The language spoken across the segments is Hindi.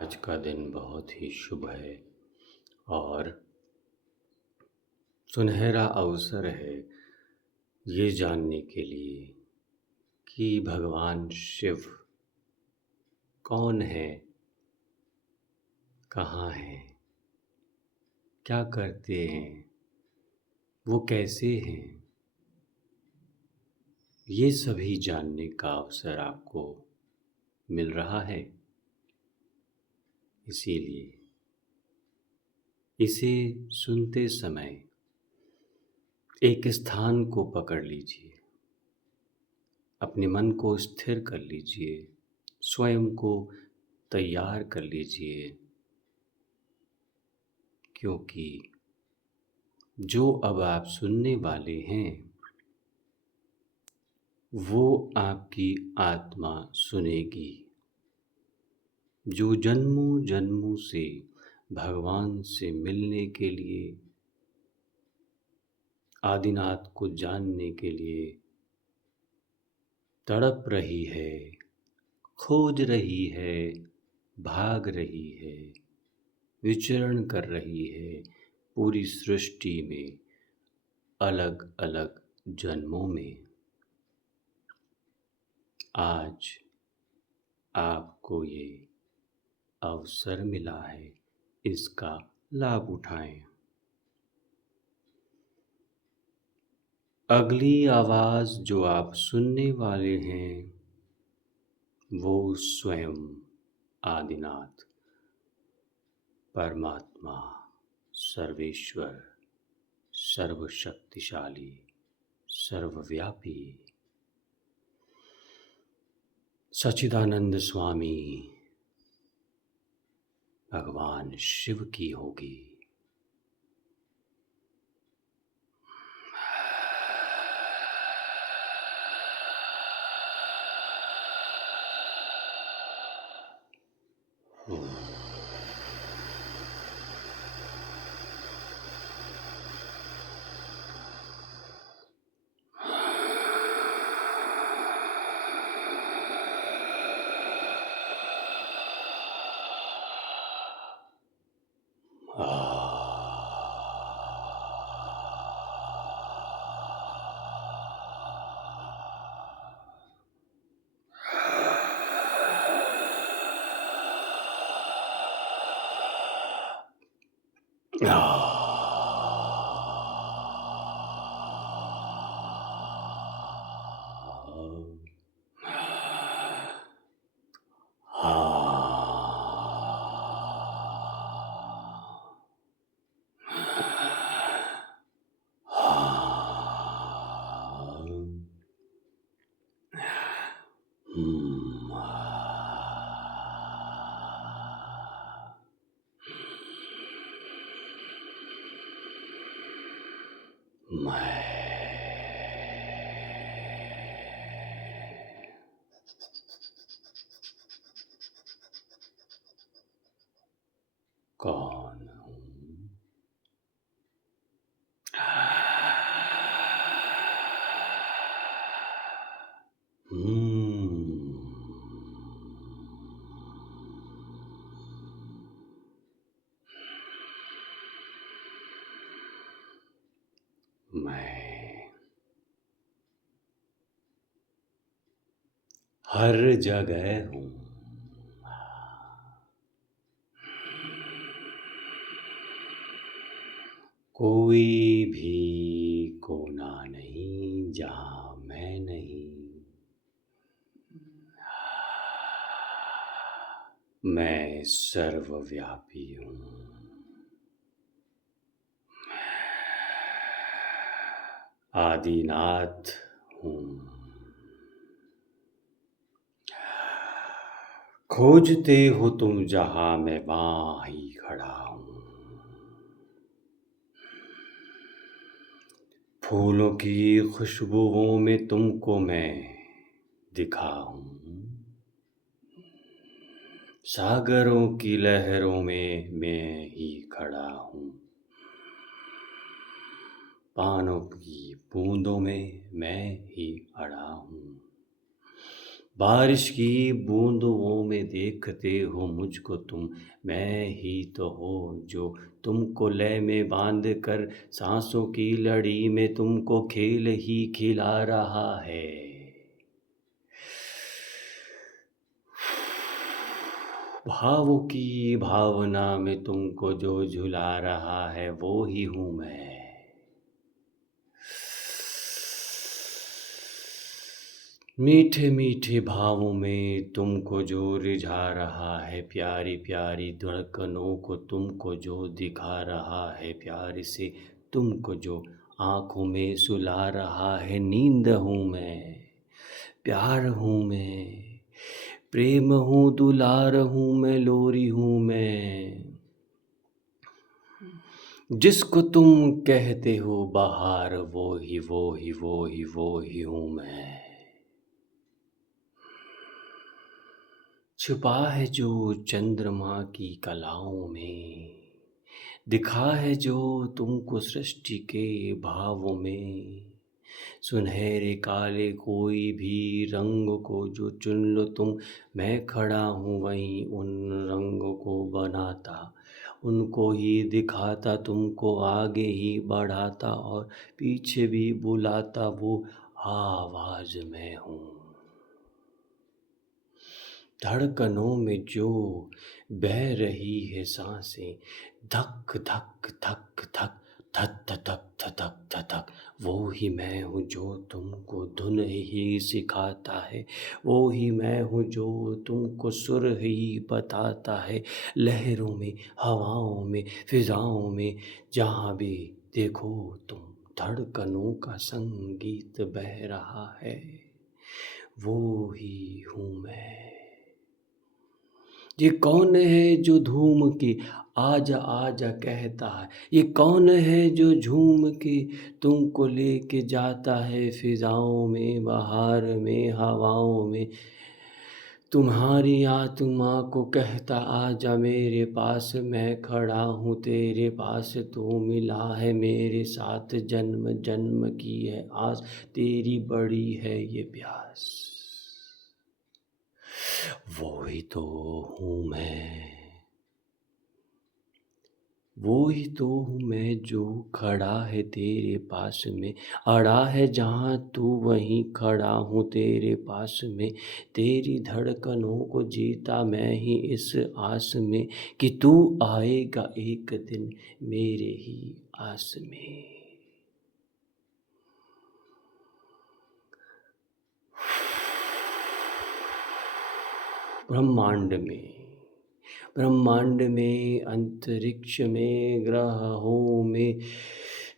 आज का दिन बहुत ही शुभ है और सुनहरा अवसर है ये जानने के लिए कि भगवान शिव कौन है, कहाँ हैं, क्या करते हैं, वो कैसे हैं, ये सभी जानने का अवसर आपको मिल रहा है। इसीलिए इसे सुनते समय एक स्थान को पकड़ लीजिए, अपने मन को स्थिर कर लीजिए, स्वयं को तैयार कर लीजिए, क्योंकि जो अब आप सुनने वाले हैं वो आपकी आत्मा सुनेगी, जो जन्मों जन्मों से भगवान से मिलने के लिए, आदिनाथ को जानने के लिए तड़प रही है, खोज रही है, भाग रही है, विचरण कर रही है पूरी सृष्टि में, अलग अलग जन्मों में। आज आपको ये अवसर मिला है, इसका लाभ उठाएं। अगली आवाज़ जो आप सुनने वाले हैं वो स्वयं आदिनाथ, परमात्मा, सर्वेश्वर, सर्वशक्तिशाली, सर्वव्यापी सच्चिदानंद स्वामी भगवान शिव की होगी। कौन हूँ? मैं हर जगह हूँ। कोई भी कोना नहीं जहाँ मैं नहीं। मैं सर्वव्यापी हूँ। आदिनाथ हूँ। खोजते हो तुम जहाँ, मैं वहाँ ही खड़ा हूँ। फूलों की खुशबुओं में तुमको मैं दिखा हूँ। सागरों की लहरों में मैं ही खड़ा हूँ। पानों की बूंदों में मैं ही अड़ा हूँ। बारिश की बूंदों में देखते हो मुझको तुम, मैं ही तो हूँ जो तुमको लय में बांध कर सांसों की लड़ी में तुमको खेल ही खिला रहा है। भावों की भावना में तुमको जो झुला रहा है वो ही हूँ मैं। मीठे मीठे भावों में तुमको जो रिझा रहा है, प्यारी प्यारी धड़कनों को तुमको जो दिखा रहा है, प्यार से तुमको जो आँखों में सुला रहा है। नींद हूँ मैं, प्यार हूँ मैं, प्रेम हूँ, दुलार हूँ मैं, लोरी हूँ मैं। जिसको तुम कहते हो बाहर, वो ही वो ही वो ही वो ही हूँ मैं। छुपा है जो चंद्रमा की कलाओं में, दिखा है जो तुमको सृष्टि के भावों में। सुनहरे काले कोई भी रंग को जो चुन लो तुम, मैं खड़ा हूँ वहीं उन रंगों को बनाता, उनको ही दिखाता, तुमको आगे ही बढ़ाता और पीछे भी बुलाता, वो आवाज़ मैं हूँ। धड़कनों में जो बह रही है सांसें, धक धक धक धक धक धक धक धक, वो ही मैं हूँ जो तुमको धुन ही सिखाता है, वो ही मैं हूँ जो तुमको सुर ही बताता है। लहरों में, हवाओं में, फिजाओं में, जहाँ भी देखो तुम, धड़कनों का संगीत बह रहा है, वो ही हूँ मैं। ये कौन है जो धूम के आजा आजा कहता है, ये कौन है जो झूम के तुमको लेके जाता है फिजाओं में, बहार में, हवाओं में। तुम्हारी आत्मा को कहता आजा मेरे पास, मैं खड़ा हूँ तेरे पास, तू मिला है मेरे साथ, जन्म जन्म की है आस, तेरी बड़ी है ये प्यास। वो ही तो हूँ मैं, वो ही तो हूँ मैं जो खड़ा है तेरे पास में, अड़ा है जहाँ तू वहीं खड़ा हूँ तेरे पास में। तेरी धड़कनों को जीता मैं ही इस आस में कि तू आएगा एक दिन मेरे ही आस में। ब्रह्मांड में, ब्रह्मांड में, अंतरिक्ष में, ग्रहों में,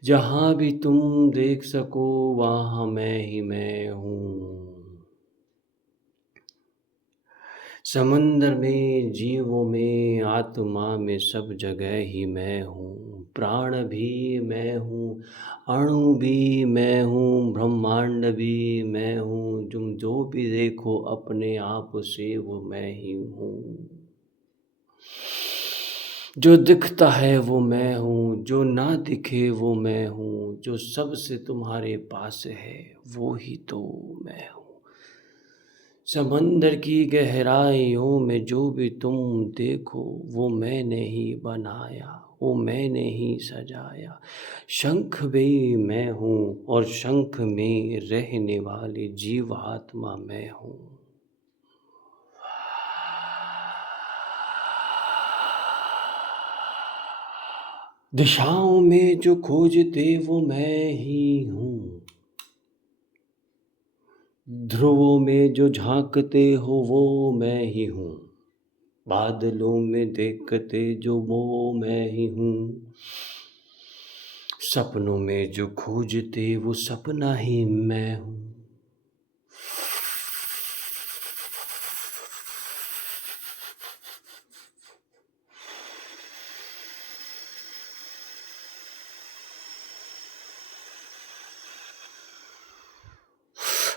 जहाँ भी तुम देख सको वहाँ मैं ही मैं हूँ। समंदर में, जीवों में, आत्मा में, सब जगह ही मैं हूँ। प्राण भी मैं हूँ, अणु भी मैं हूँ, ब्रह्मांड भी मैं हूँ। तुम जो भी देखो अपने आप से वो मैं ही हूँ। जो दिखता है वो मैं हूँ, जो ना दिखे वो मैं हूँ, जो सबसे तुम्हारे पास है वो ही तो मैं हूँ। समंदर की गहराइयों में जो भी तुम देखो वो मैंने ही बनाया, वो मैंने ही सजाया। शंख भी मैं हूँ और शंख में रहने वाली जीवात्मा मैं हूँ। दिशाओं में जो खोजते वो मैं ही हूँ, ध्रुवों में जो झांकते हो वो मैं ही हूँ, बादलों में देखते जो वो मैं ही हूँ, सपनों में जो खोजते वो सपना ही मैं हूँ।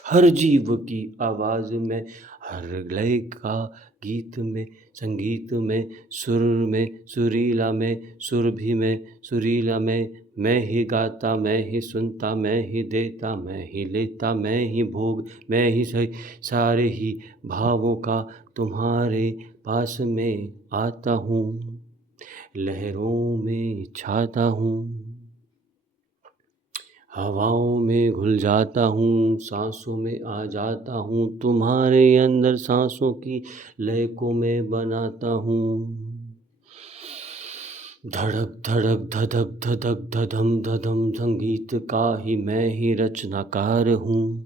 हर जीव की आवाज़ में, हर लय का गीत में, संगीत में, सुर में, सुरीला में, सुरभि में, सुरीला में, मैं ही गाता, मैं ही सुनता, मैं ही देता, मैं ही लेता, मैं ही भोग, मैं ही सही, सारे ही भावों का तुम्हारे पास में आता हूँ, लहरों में छाता हूँ, हवाओं में घुल जाता हूँ, सांसों में आ जाता हूँ, तुम्हारे अंदर सांसों की लय को मैं बनाता हूँ, धड़क धड़क धधक धधक धधम धधम, संगीत का ही मैं ही रचनाकार हूँ,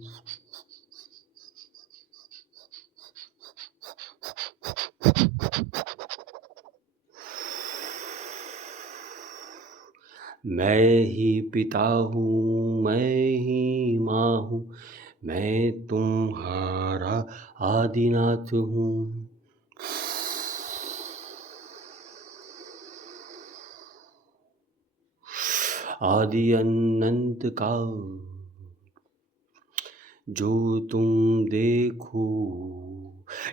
मैं ही पिता हूँ, मैं ही माँ हूँ, मैं तुम्हारा आदिनाथ हूँ, आदि अनंत का जो तुम देखो,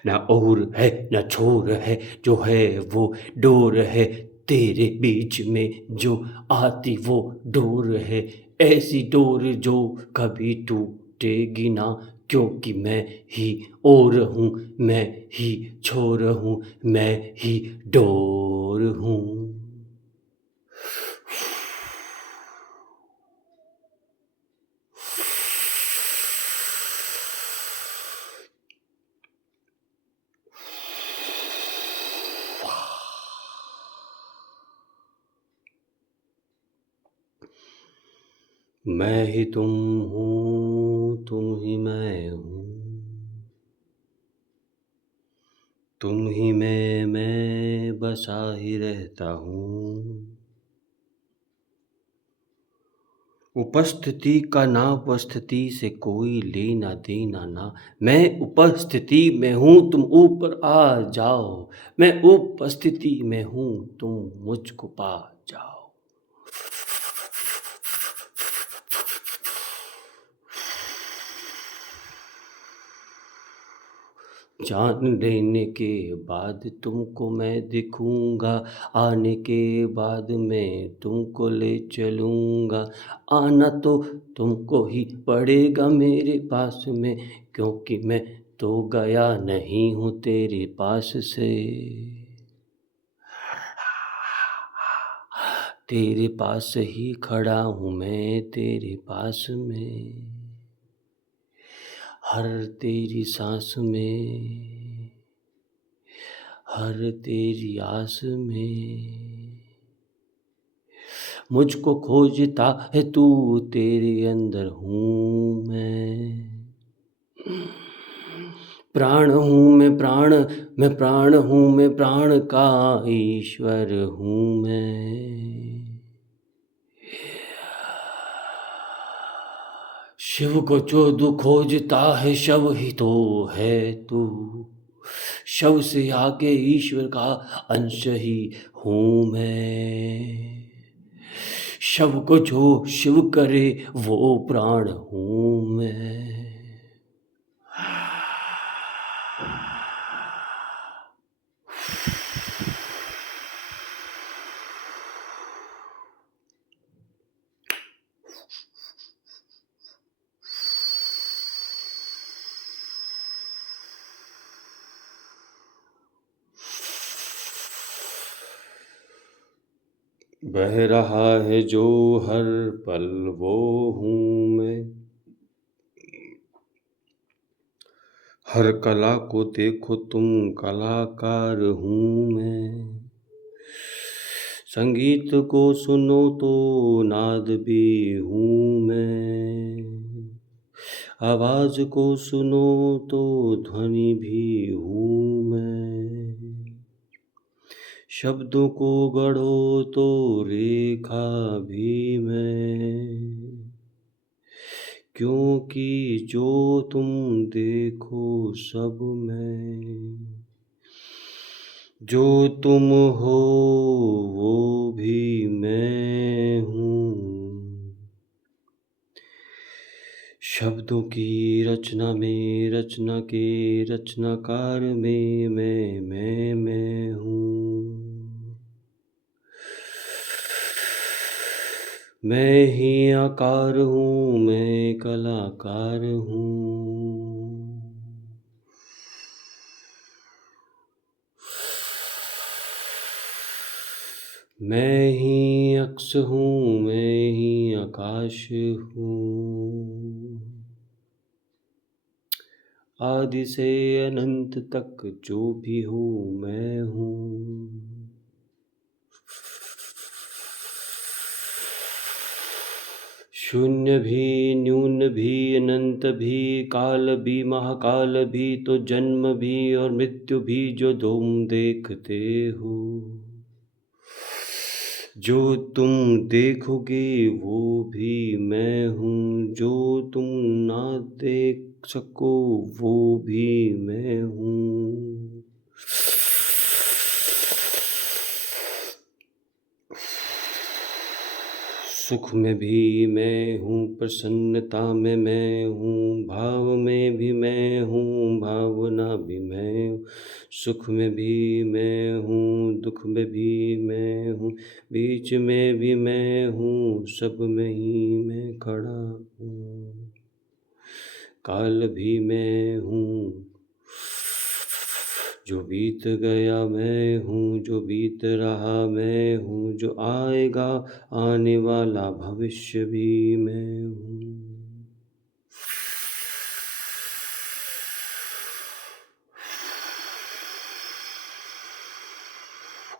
न और है न छोर है, जो है वो डोर है, तेरे बीच में जो आती वो डोर है, ऐसी डोर जो कभी टूटेगी ना, क्योंकि मैं ही ओर हूँ, मैं ही छोर हूँ, मैं ही डोर हूँ। मैं ही तुम हूँ, तुम ही मैं हूँ, तुम ही मैं बसा ही रहता हूँ, उपस्थिति का ना उपस्थिति से कोई लेना देना ना, मैं उपस्थिति में हूँ, तुम ऊपर आ जाओ, मैं उपस्थिति में हूँ, तुम मुझको पा जाओ। जान लेने के बाद तुमको मैं दिखूंगा, आने के बाद मैं तुमको ले चलूंगा, आना तो तुमको ही पड़ेगा मेरे पास में, क्योंकि मैं तो गया नहीं हूँ तेरे पास से, तेरे पास ही खड़ा हूँ मैं तेरे पास में, हर तेरी सांस में, हर तेरी आस में, मुझको खोजता है तू, तेरे अंदर हूँ मैं, प्राण हूँ मैं प्राण, मैं प्राण हूँ मैं प्राण का ईश्वर हूँ मैं, शिव को जो तू खोजता है शव ही तो है तू, शव से आगे ईश्वर का अंश ही हूँ मैं, शव को जो शिव करे वो प्राण हूँ मैं। बह रहा है जो हर पल वो हूँ मैं, हर कला को देखो तुम कलाकार हूँ मैं, संगीत को सुनो तो नाद भी हूँ मैं, आवाज को सुनो तो ध्वनि भी हूँ मैं, शब्दों को गढ़ो तो रेखा भी मैं, क्योंकि जो तुम देखो सब मैं, जो तुम हो वो भी मैं हूँ, शब्दों की रचना में, रचना के रचनाकार में मैं हूँ। मैं ही आकार हूँ, मैं कलाकार हूँ। मैं ही अक्स हूँ, मैं ही आकाश हूँ। आदि से अनंत तक जो भी हूँ मैं हूँ। शून्य भी, न्यून भी, अनंत भी, काल भी, महाकाल भी, तो जन्म भी और मृत्यु भी जो तुम देखते हो। जो तुम देखोगे वो भी मैं हूँ, जो तुम ना देख सको वो भी मैं हूँ। सुख में भी मैं हूँ, प्रसन्नता में मैं हूँ, भाव में भी मैं हूँ, भावना भी मैं हूँ। सुख में भी मैं हूँ, दुख में भी मैं हूँ, बीच में भी मैं हूँ, सब में ही मैं खड़ा हूँ। काल भी मैं हूँ, जो बीत गया मैं हूँ, जो बीत रहा मैं हूँ, जो आएगा आने वाला भविष्य भी मैं हूँ।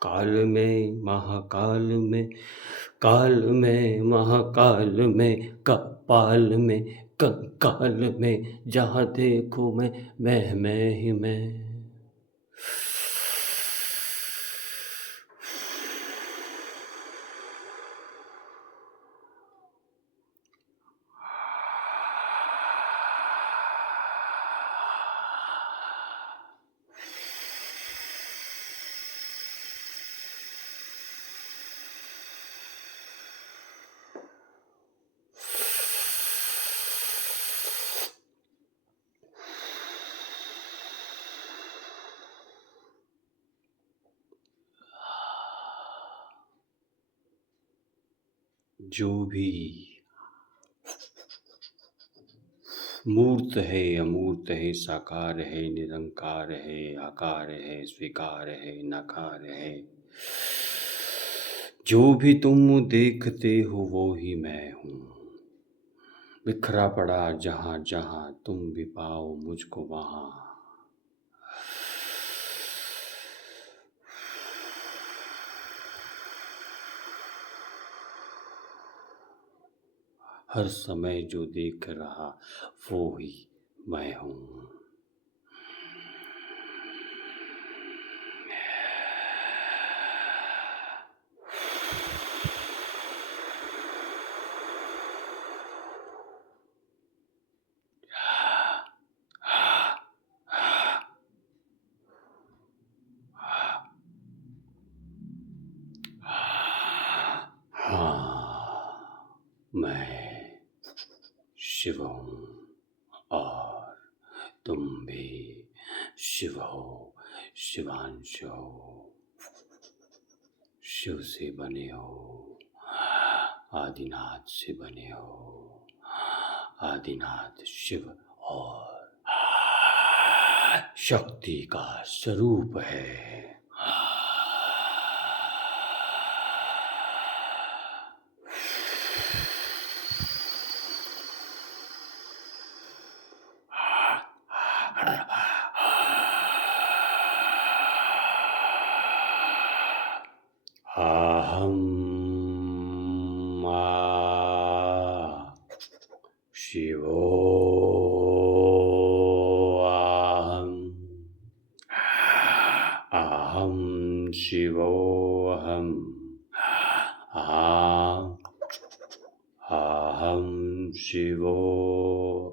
काल में, महाकाल में, काल में, महाकाल में, कपाल में, कंकाल में, जहाँ देखो मैं ही मैं। जो भी मूर्त है, अमूर्त है, साकार है, निरंकार है, आकार है, स्वीकार है, नकार है, जो भी तुम देखते हो वो ही मैं हूँ। बिखरा पड़ा जहाँ जहाँ, तुम भी पाओ मुझको वहाँ। हर समय जो देख रहा वो ही मैं हूँ। हाँ, मैं शिव हूँ और तुम भी शिव हो, शिवांश हो, शिव से बने हो, आदिनाथ से बने हो, आदिनाथ शिव और शक्ति का स्वरूप है। अहम शिवोऽहम्। अहं शिवोऽहम्। अहं अहं शिवोऽहम्।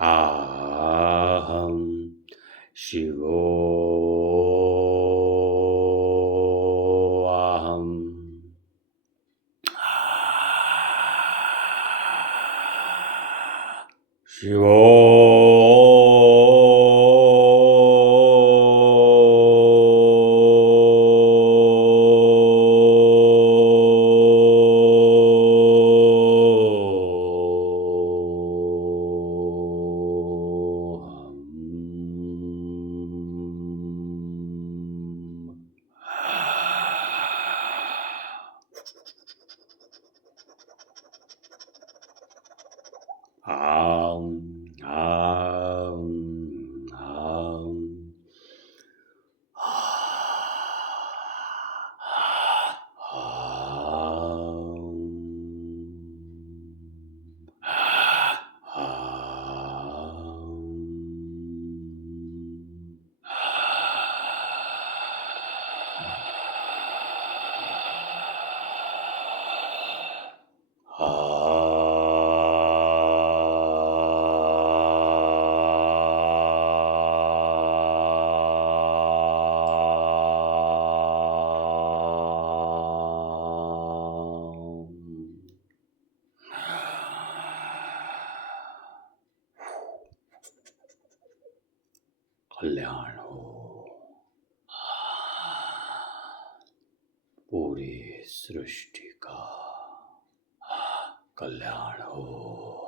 आहं शिवोऽहम् Om, Om. कल्याण हो, पूरी सृष्टि का कल्याण हो।